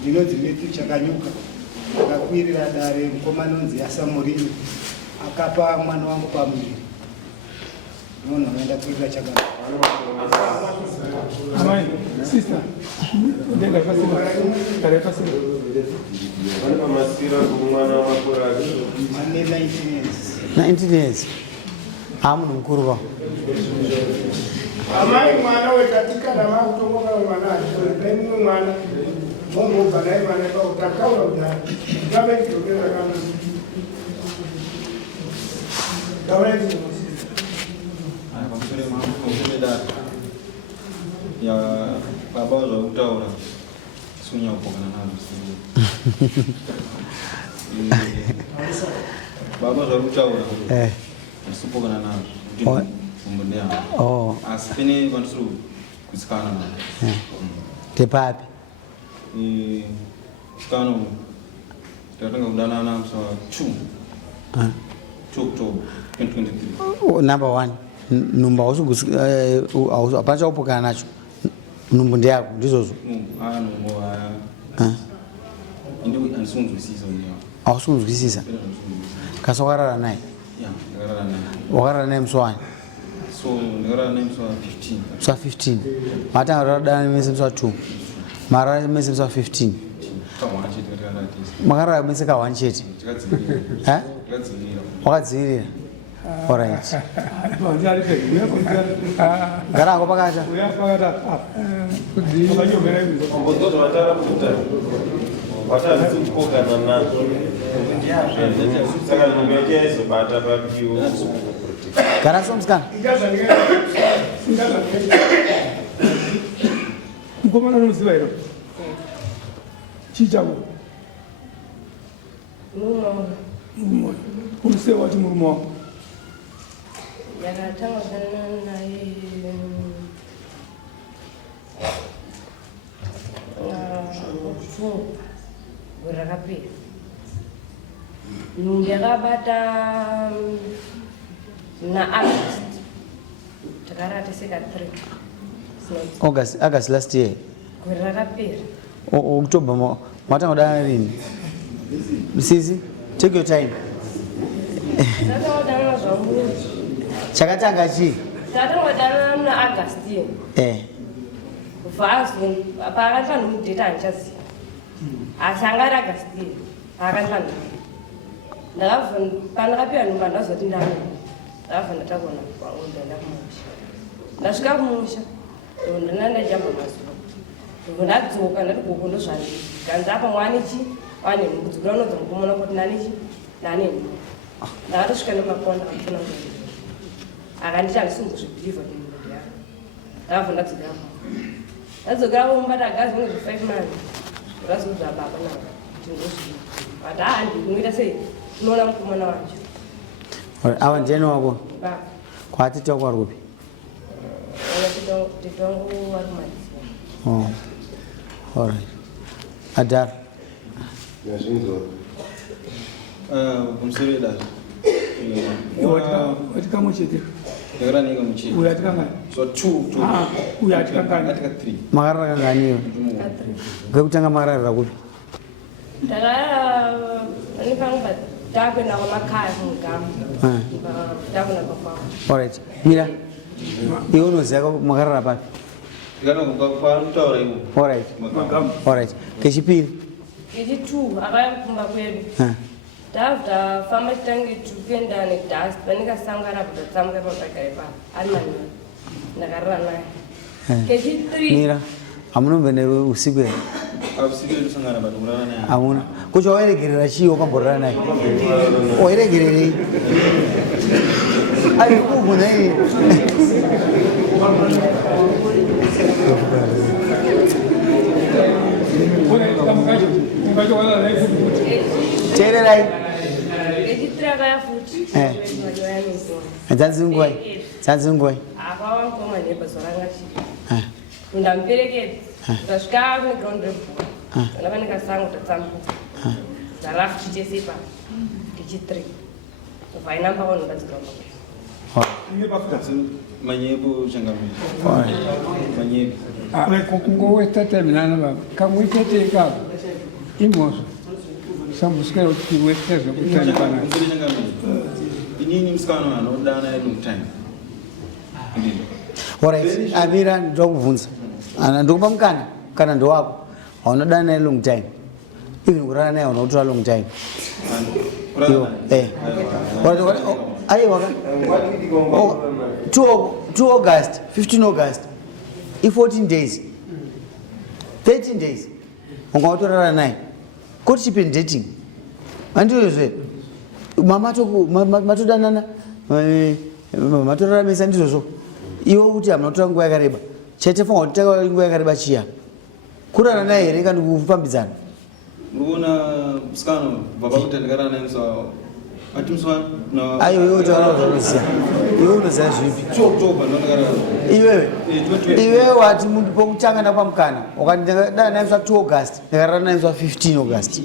Ndinodzimetu chakanyuka akakwirira dare mukomana unzi Asamurini akapa mwana wangu pamuviri nono naenda kwirira chakanyuka. Amai, sister, ndenga fasira, kare fasira. Wani pamasira kumwana wamakura Ane 19 years. 19 years. Amunhu mukuru va. Amai mwana wekatika na makutomoka mwana achipemwe mwana. Mungu banaye mwana kwa utakaula udani. Ngabe kitokeza kama. Dawezi Pamsuri mampu da ya baba za utaura sunya upokana nalo baba za utaura supokana nalo mbonea asipini vansu kusikana nalo Tepapi. Sikano tatanga udana na msa 2 2023 Number 1. Number apana upokana nacho. Numbu ndiyako ndizozo. numbo indi ansunzwisisa unia Awusunzwisisa. Kaso warara naye. ngarara naye Warara naye mswani. so ngarara naye msa 15 Mswa 15. Mata warara dana mese mswa 2. Mara mese mswa 15. kama chete katika tisi Makara mese ka 1 chete. chikadzimira Wakadzirira. Alright. Banjari pe. Garango pakasha. Uyafakata. Kudi. Ukanyomera hivi. mbototo watara kuta watara kupokana nazo saka nimekezo bata papiu Garanso mskana. Singaza mkomana noziva iro. Chichago. Mumo. Kumse wati murumo. Yakatanga sana naye Gurakapi. Ndakabata na August. Takarate sika 3. August last year. Gurakapi. October matanga dana lini? Msisi, take your time. Sasa wadana zwangu. Chakatanga chi? Sasa wadana na August. Ufahamu apakatwa nomudeta anchazi. Asangara August. Akatwa. Ndakavuna pandakapira numba ndazoti ndani. Ndakavuna takona kwaunda kumusha. Ndasvika kumusha. Ndonana jamba mazuva. Ndadzoka ndati gokondo zvani. Kanza apa mwanichi wane mudzukuru unodza mukomana kuti nanichi nani. Ndakatosvika nepaponda akufuna kuti. Akanditi andisingozvibhilivha kuti ndinoti yako. Ndakavuna ndadzokera apa. Ndadzokera kumbata gazi une 5 months. Ndakazodza baba nawo. Ndingozvii. But handikuita sei unoona mukomana wacho. Awa njeni wako? Baba. Kwatiti wako warupi? Titongo warimadzia. Alright. Adar. nazvinzo pamsuri da Watika mochete. ngarara nika muchi Uyatika ngani? so 2 Uyatika ngani? atika 3 Makarara kanganiyo. Ngekutanga makarara kupi? Ndakara ndinofamba ndakwenda kwamakhaya kumugama. Ndakwenda kwakwavo. Alright. Mira. Iwe unoziva makarara papi? kana kutaura ivo Alright. Alright. Kechipiri. Kechi2 akakumba kwedu. Ndafamba chitange 2 kuenda nedust panikasangana kuti tsamuka pabhagari papa ari manini ndakarara naye. Kechi3 Mira. Amunombe usiku here. avusikire kusangana vanhu kurara naye Amuna. Kucho wairegerera chii wakamborara naye? Wairegererei? Ari kuguna iye. Teererai. Kechi3 akaya futi. Dzanzi nguwai. Dzanzi nguwai. Akawa mukoma nebasa rangashika. Ndamuperekedza. Ndasvika kuneground rebhuka. Ndakava ndikasanga kutatsamuka. Ndarafu chichese ipapo. Kechi3. Vainamba vanhu ngadzigamba. Manyepo changamini. Manyepo. Ngowe tata minana baba. Kamwe tete kabo. Imoso. Sambuskero kiweteza kutani pana. Ngiri changamini. Inini msikano anodana long time. Alright, Amira ndokubvunza. Ndokupa mukana kana ndo wako. Haunodana naye long time. Even kurara naye unotora long time. Aiwa. 2 August, 15 August. 14 days. 13 days. Ungatorara naye. Courtship dating. Andiyozve. Mama matodanana. Matorara mesa ndizvo. Iwo kuti hamnotora nguva yakareba. Chete funga kuti taka nguva yakareba chiya. Kurara naye here kana kufambidzana. Murikuona msikano baba kuti ndikara naye so atimswa na Ayo iwe utaura zvinoziya. Iwe unoziya zvipi? October ndakara. Iwe wati mundu pokutanga ndapamukana. Wakati ndakadana naye 2 August, ndakarara naye 15 August.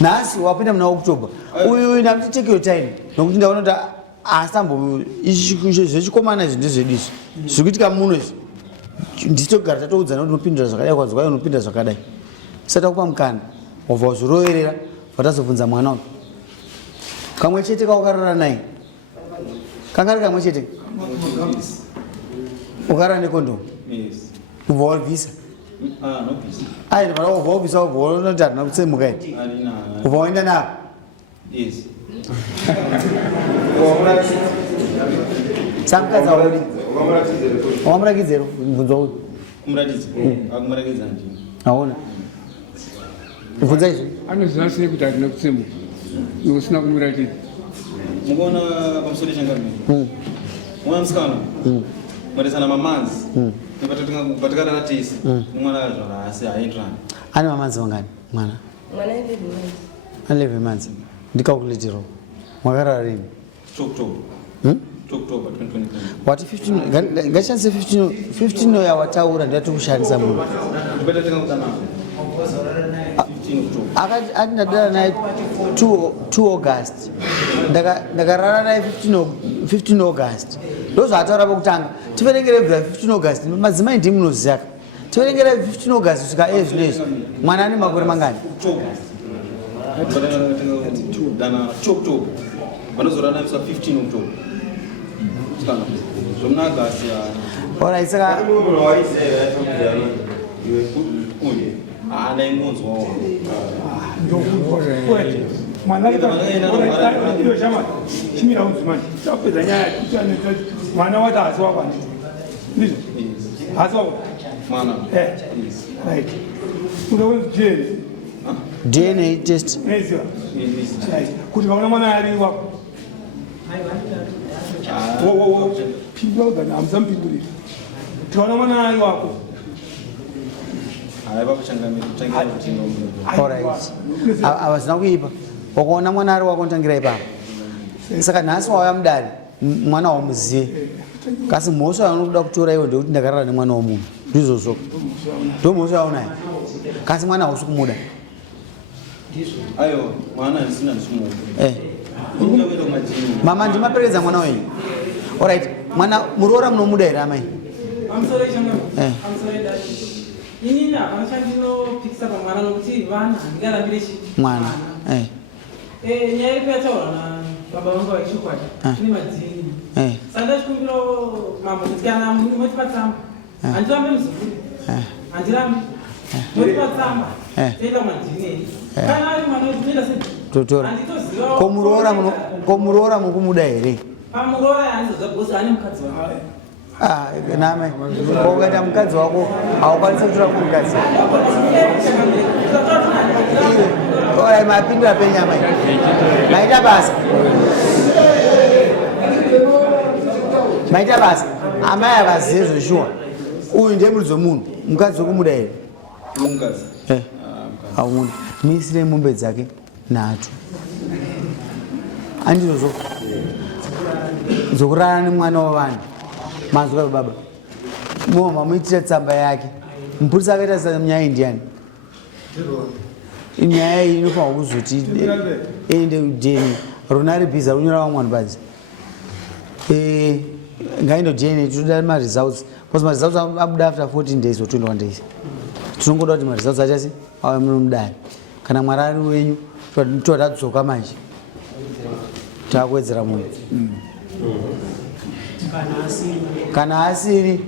Nhasi wapinda muna October. Uyu ndamti take your time. Nokuti ndaona kuti asambo zvechikomana izvi ndezvedu izvi. Zvikuitika muno izvi. Nditogara tatoudzana kuti unopindura zvakadai kwazo unopindura zvakadai. Sata kupa mukana. Wabva wazviroverera watazobvunza mwana uyu. Kamwe chete kaukarara naye. Kangari kamwe chete. Ukarara nekondomu. Yes. Ubva wabvisa. No peace. Ayi bara ubva wabvisa ubva unoti hatina kutsemuka iti. Alina. Ubva waenda napo. Yes. Samukadzi wauri. Wamurakidzero mubvunzo uyu. Kumuratidza. Akumuratidza ndini. Aona. Bvunza izvi. Anoziva sei kuti hatina kutsemuka. Iwe usina kumuratidza. Mukuona pamusoro changamini. Mwana msikano. Mwarisana mamanzi. Patakara tisi. Mwana akazvara asi haenderani. Ane mamanzi mangani mwana? Mwana 11 months. Ane 11 months. Ndikakuletero. Mwakarara rini? October 2020. Wati 15 ngashandise 15 yawataura ndati kushandisa munhu. Ndipata takakutana. 15 October. Akati andadana naye 2 August. Ndakarara naye 15 August. Ndozvataura pokutanga. Tiverengere bva 15 August. Madzimai ndimi munoziya. Tiverengere 15 August kusvika ezvinezvi. Mwana ane makore mangani? October. Dana October. Vanozorana 15 October. Skana. Zvomna August ya. Alright, saka ana ingonzwa. Mwana chimira uzimani. Tapedza nyaya kuti mwana wati haziwa kwani. Ndizvo. Haziwa. Mwana. Right. Unowenza DNA test. Neziwa. Kuti vaona mwana ari wako. Pindwa gana amzampindurira. Tiona mwana ari wako. Hai baba changamira kuti Alright. Avazina kuipa. Wakaona mwana ari wako ntangira ipapo. Saka nhasi wauya mudare mwana wamuziye. Kasi mhosva yaunoda kutora iwe ndekuti ndakarara nemwana womunhu. Ndizvozvo. Ndo mhosva yaunayo. Kasi mwana hausi kumuda. Ayo, mwana ndisina ndisimuda. Mama ndimaperedza mwana wenyu. Alright. Mwana muroora munomuda here amai? Pamusoro changamira. Pamusoro dashi. Inini hapanchandinopikisa pamwana nokuti vana handingarambire mwana. Nyaya iri kuyataura nababa vangu vachichokwadi ine madzini. Saka ndachikumbira mambo kuti kana motipatsamba handirambe muzukuru handirambi motipatsamba toenda madzini kana ari mwana wekutoenda totora handitoziva komuroora mukumuda here? Pamuroora handizoziva gosi ane mukadzi wake. Name ukaita mukadzi wako haukwanisi kutora kumukadzi. Mapindura penyama maita basa. Maita basa. Amai avazive zveshuwa. Uyu ndiye mudzi womunhu. Mukadzi wokumuda here? Mukadzi. Hauna. Muisire mombe dzake 3. Andizvo zokurara nemwana wavanhu. Mazwa baba. Moma muitira tsamba yake. Mupurisa akaita sanyaya indiani. Inyaya iyi inofanirwa kuzoti ende udeni. Runari bhiza runyora vamwe vanhu badzi. ngaindo DNA toda ma results because ma results abuda after 14 days or 21 days tinongoda kuti ma results achasi awe munomudai kana mwarari wenyu toda tsoka manje takwedzera munhu kana asiri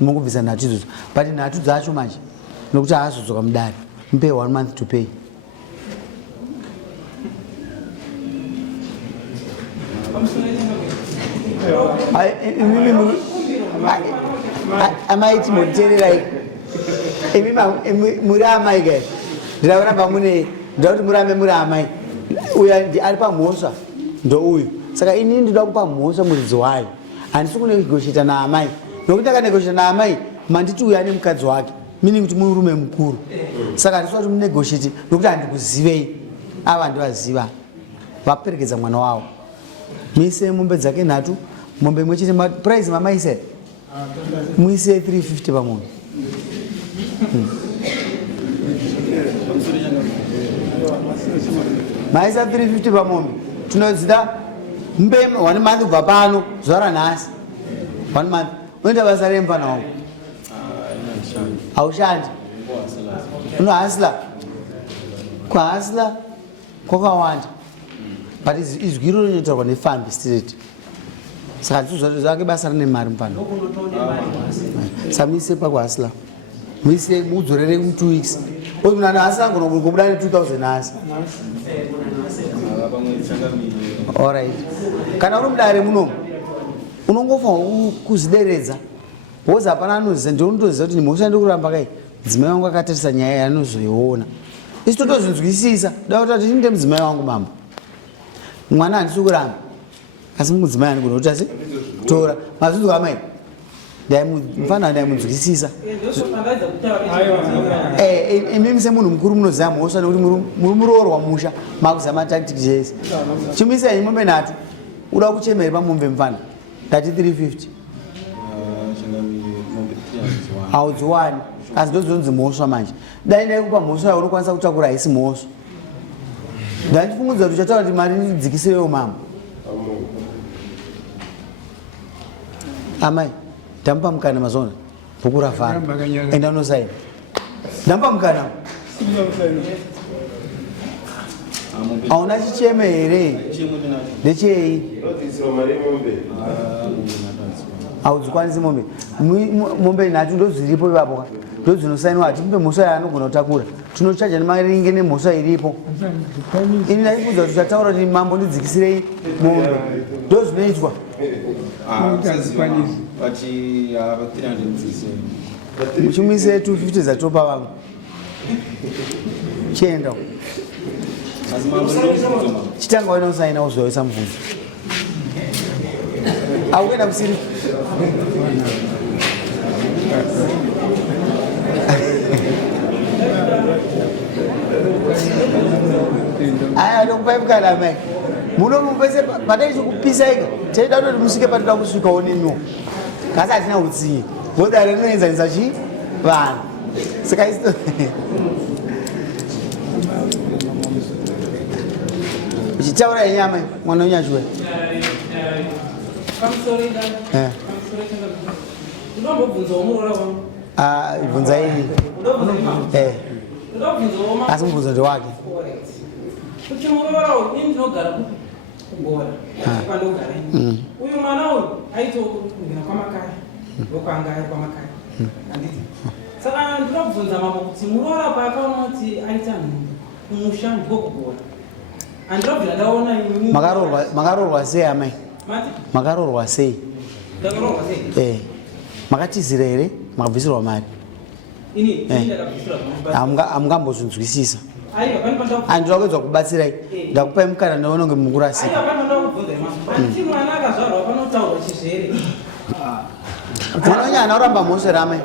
mungubvisa nhatu idzodzo but nhatu dzacho manje nokuti haazodzoka mudare mupe 1 month to pay amaiti motiteererai muri amai kai ndirakuramba mune ndida kuti murambe muri amai uyu ari pamhosva ndouyu saka ini ndinoda kupa mhosva muridzi wayo handisi kunegoshita naamai nokuti akanegoshita naamai manditi uyu ane mukadzi wake meaning kuti murume mukuru saka handisi kuti munegoshiti nokuti handikuzivei ava handivaziva vaperekedza mwana wavo muise mombe dzake nhatu mombe imwe chete price mamaise muise 350 pamunhu maisa 350 pamombe tinodzida mbe 1 month kubva pano zuva ranhasi 1 month unoita basa remufana wangu haushandi unohasila kuhasila kwakawanda but izwi iro rinotaurwa nefambi street saka zvake basa rine mari mufana saka muise pakuhasila muise mudzorere 2 weeks oti munhu anahasila ngonobuda ne 2000 hasi alright kana uri mudare munomu unongofanwa kuzvideredza because hapana anoziva ndinotoziva kuti mhosva ndikuramba kai mudzimai wangu akatarisa nyaya yaanozoiona isi totozvinzwisisa da kuti ati ndinde mudzimai wangu mambo mwana handisi kuramba asi mudzimai andigona kuti asi tora mazvinzwa amai mufana ndaimunzwisisa imimi semunhu mukuru munoziva mhosva nekuti muri muroorwa musha makuziva matactics ese chimuisai mombe nhatu uda kuchemere pamombe mufana ndati 350 haudziwani asi ndozvinonzi mhosva manje dai ndaikupa mhosva yauri kwanisa kutakura haisi mhosva ndandifungudzira kuti uchataura kuti mari ndidzikiseyo mama amai ndamupa mukana mazona bhuku ravhara enda unosaina ndamupa mukana hauna chicheme here ndechei haudzikwanisi mombe mombe nhatu ndodziripo ivapo ndodzinosainiwa hati mupe mhosva yaanogona kutakura tinochaja nemaringe nemhosva iripo ini ndaibvudza kuti uchataura kuti mambo ndidzikisirei mombe ndozvinoitwa muchimuise 250 dzatopa vamwe chienda chitanga wainosaina uzoisa mubvunzo aukuenda kusiri aya ndokupai mukana mai munomupese pataichikupisaika taida kuti musvike patida kusvikawo nemiwo kasi hatina utsinye godare rinoenzanisa chi vanhu saka uchitaura yenyama mwana unyachwe ibvunza ini asi mubvunzo ndewake kuti muroora uyu ndinogara kugora pandogara uyu mwana uyu aitokugina kwamakaya ndokwanga ari kwamakaya anditi saka ndinobvunza mambo kuti muroora paakaona kuti aita nhumbu kumusha ndikokugora andirobvira ndaona makaroorwa sei amai makaroorwa sei ndakaroorwa sei makatizira here makabvisirwa mari ini ndakabvisirwa hamungambozvinzwisisa andinoda kuedzwa kubatsirai ndakupai mukana ndaononge mukurasika mwana wenye anauramba mhosva ramai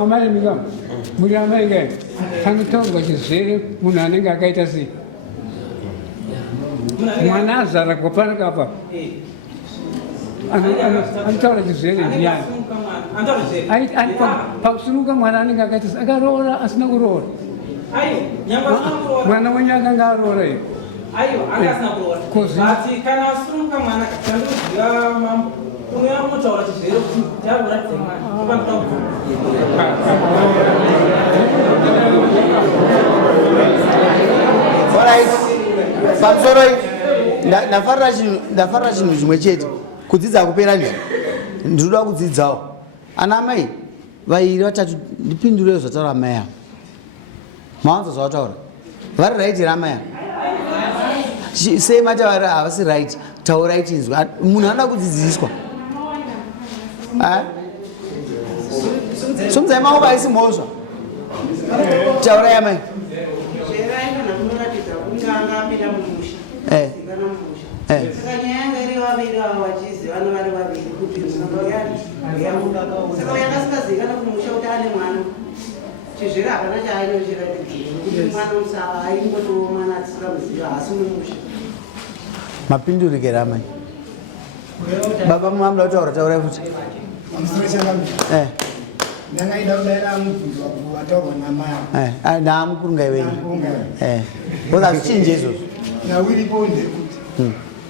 amai mika muri amai kai tangitaurwa chizere munhu anenge akaita sei mwana azara kwapanaka apa anotaura chizere ndiani pausuruka mwana anenge akaita akaroora asina kuroora mwana wenye akanga aroora iyo aiwa anga asina kuroora ati kana asununguka mwana chandinoziva mambo unoya unotaura chizvero kuti takuratidza mwana pamusoro ndafarira chinhu chimwe chete kudzidza kupera ndii ndinoda kudzidzawo ana mai vairi vatatu ndipindurei zvataura mai avo mawanza zvavataura vari raiti ramai avo sei mati vari havasi raiti taurai tinzwi munhu anoda kudzidziswa sumdzai maoko aisi mhosva taurai amai saka nyaya yanga iri vaviri ava vachiziva vari vaviri kuti saka yangasingazikana kumusha kuti ane mwana chizviri hapana chaainochiratidzira kuti mwana musava aingotowo mwana atisingamuziva hasi mumusha mapindurike ramai baba mamda kutaura taurai futi ndanga ida kudaira mubvunzo wataurwa namai ndaamukurungai wenyu oza azvichinje izvozvo nawiripo ndekuti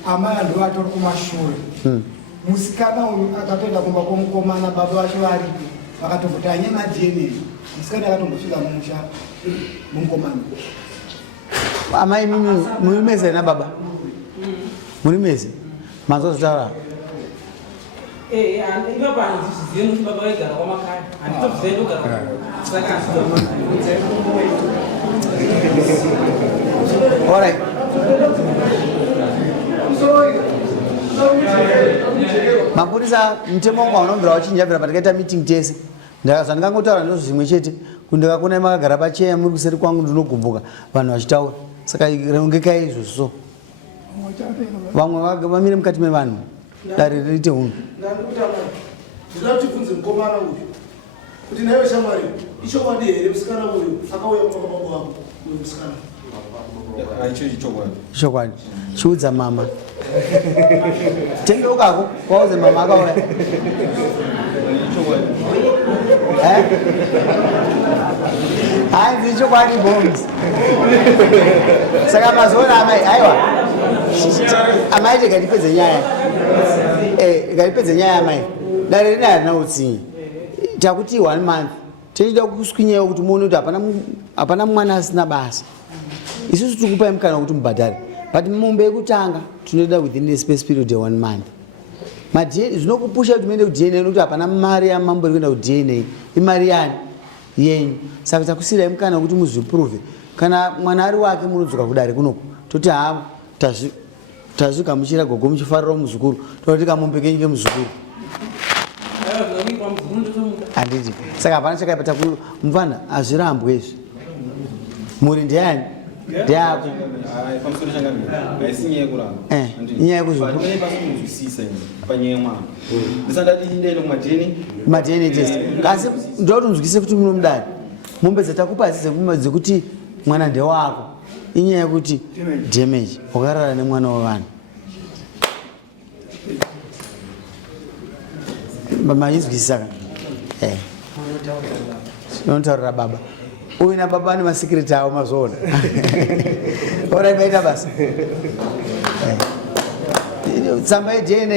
amai ando atori kumashure musikana uyu akatoenda kumba kwomukomana baba vacho varipo vakatomboti anyema dna musikana akatombosvika mumusha mumukomana amai mimi muri mese nababa muri mese manzwa zvitaura alright mapurisa mutemo wangu unomvira wachinjabvira patakaita meeting tese zvandingangotaura ndizvo zvimwe chete kundikakona makagara pacheya muri kuseri kwangu ndinogumbuka vanhu vachitaura saka reungekai izvozvo vamwe vamire mukati mevanhu dare riite hunhu ndinoda kuti bvunze mukomana uyu kuti naiwe shamwari ichokwadi here musikana uyu akauya kumababa wangu uyu musikana chokwadi chiudza mama tengeukako kwauze mama akauya hanzi chokwadi bombs saka mazoona amai aiwa amai tikatipedze nyaya ikatipedze nyaya amai dare rina harina utsinye takuti 1 month tichida kuswinyayo kuti muone kuti hapana mwana asina basa isusu tikupai mukana wekuti mubhadhare but mumbe yekutanga tinoda within the space period ye 1 month zvinokupusha kuti muende kudna nokuti hapana mari yamambo iri kuenda kudna imari yani yenyu saka takusiyirai mukana wekuti muzviprove kana mwana ari wake munodzoka kudare kunoko toti havo tazvigamuchira gogo muchifarirawo muzukuru toti kamombe kenyu kemuzukuru handiti saka hapana chakaipa mufana hazvirambwe izvi muri ndeyani ndeyako inyaya yekuzvimadna test asi ndoda kuti munzwikise kuti munomudari mombe dzatakupa hasi dzekuti mwana ndewako inyaya yekuti damage wakarara nemwana wavanhu maizwisisaka unotaurira baba uyu nababa ane masikiriti avo mazoona orai maita basa tsamba yedna